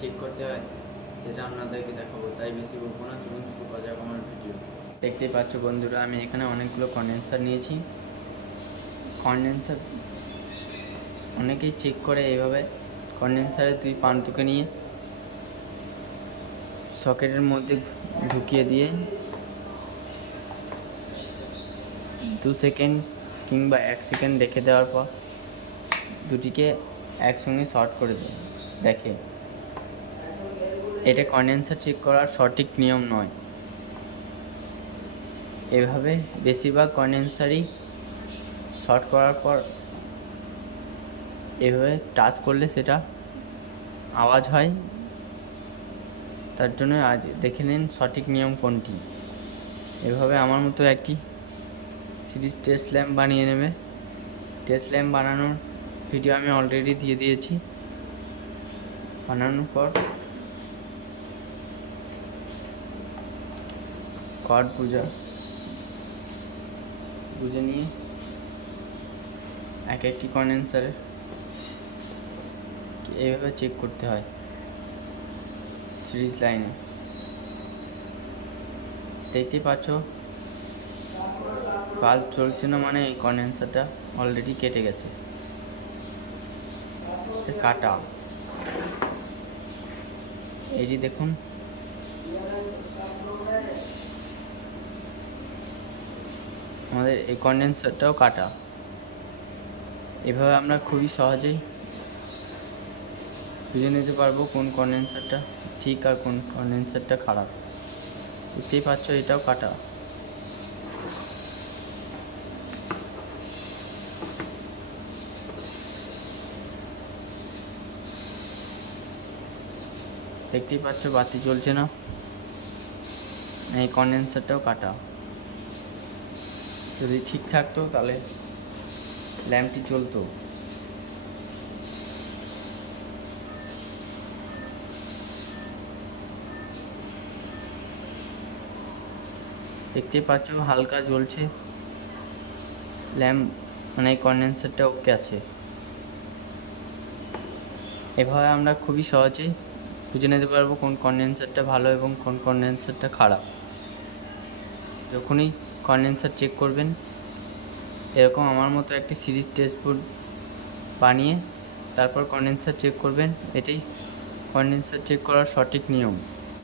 Check করতে হয় সেটা আপনাদেরকে দেখাবো, তাই বেশি বলবো না, চলুন শুরু করা যাক আমার ভিডিও। দেখতেই পাচ্ছ বন্ধুরা, আমি এখানে অনেকগুলো কন্ডেন্সার নিয়েছি। কন্ডেন্সার অনেকেই চেক করে এইভাবে, কন্ডেন্সারের দুই প্রান্তকে নিয়ে সকেটের মধ্যে ঢুকিয়ে দিয়ে 2 সেকেন্ড কিংবা 1 সেকেন্ড রেখে দেওয়ার পর দুটিকে একসঙ্গে শর্ট করে দেখে। এটা কন্ডেন্সার চেক করার সঠিক নিয়ম নয়। এভাবে বেশিরভাগ কন্ডেন্সারই শর্ট করার পর এভাবে টাচ করলে সেটা আওয়াজ হয়। তার জন্য আজ দেখে নিন সঠিক নিয়ম কোনটি। এভাবে আমার মতো একটি সিরিজ টেস্ট ল্যাম্প বানিয়ে নেবে। টেস্ট ল্যাম্প বানানোর ভিডিও আমি অলরেডি দিয়ে দিয়েছি। বানানোর পর কর্ড বুঝে নিয়ে এক একটি কন্ডেন্সারে এইভাবে চেক করতে হয় সিরিজ লাইনে। দেখতেই পাচ্ছ বাল্ব চলছে না, মানে এই কন্ডেন্সারটা অলরেডি কেটে গেছে, কাটা। এটি দেখুন, আমাদের এই কন্ডেন্সারটাও কাটা। এভাবে আমরা খুবই সহজেই বুঝে নিতে পারবো কোন কন্ডেন্সারটা ঠিক আর কোন কন্ডেন্সারটা খারাপ। দেখতেই পাচ্ছ এটাও কাটা। দেখতেই পাচ্ছ বাতি জ্বলছে না, এই কন্ডেন্সারটাও কাটা। যদি ঠিক থাকতো তাহলে ল্যাম্পটি চলতো। দেখতেই পাচ্ছ হালকা জ্বলছে ল্যাম্প, মানে এই কন্ডেন্সারটা ওকে আছে। এভাবে আমরা খুবই সহজেই বুঝে নিতে পারবো কোন কন্ডেন্সারটা ভালো এবং কোন কন্ডেন্সারটা খারাপ। যখনই কন্ডেন্সার চেক করবেন, এরকম আমার মতো একটি সিরিজ টেস্ট বোর্ড বানিয়ে তারপর কন্ডেন্সার চেক করবেন। এটাই কন্ডেন্সার চেক করার সঠিক নিয়ম।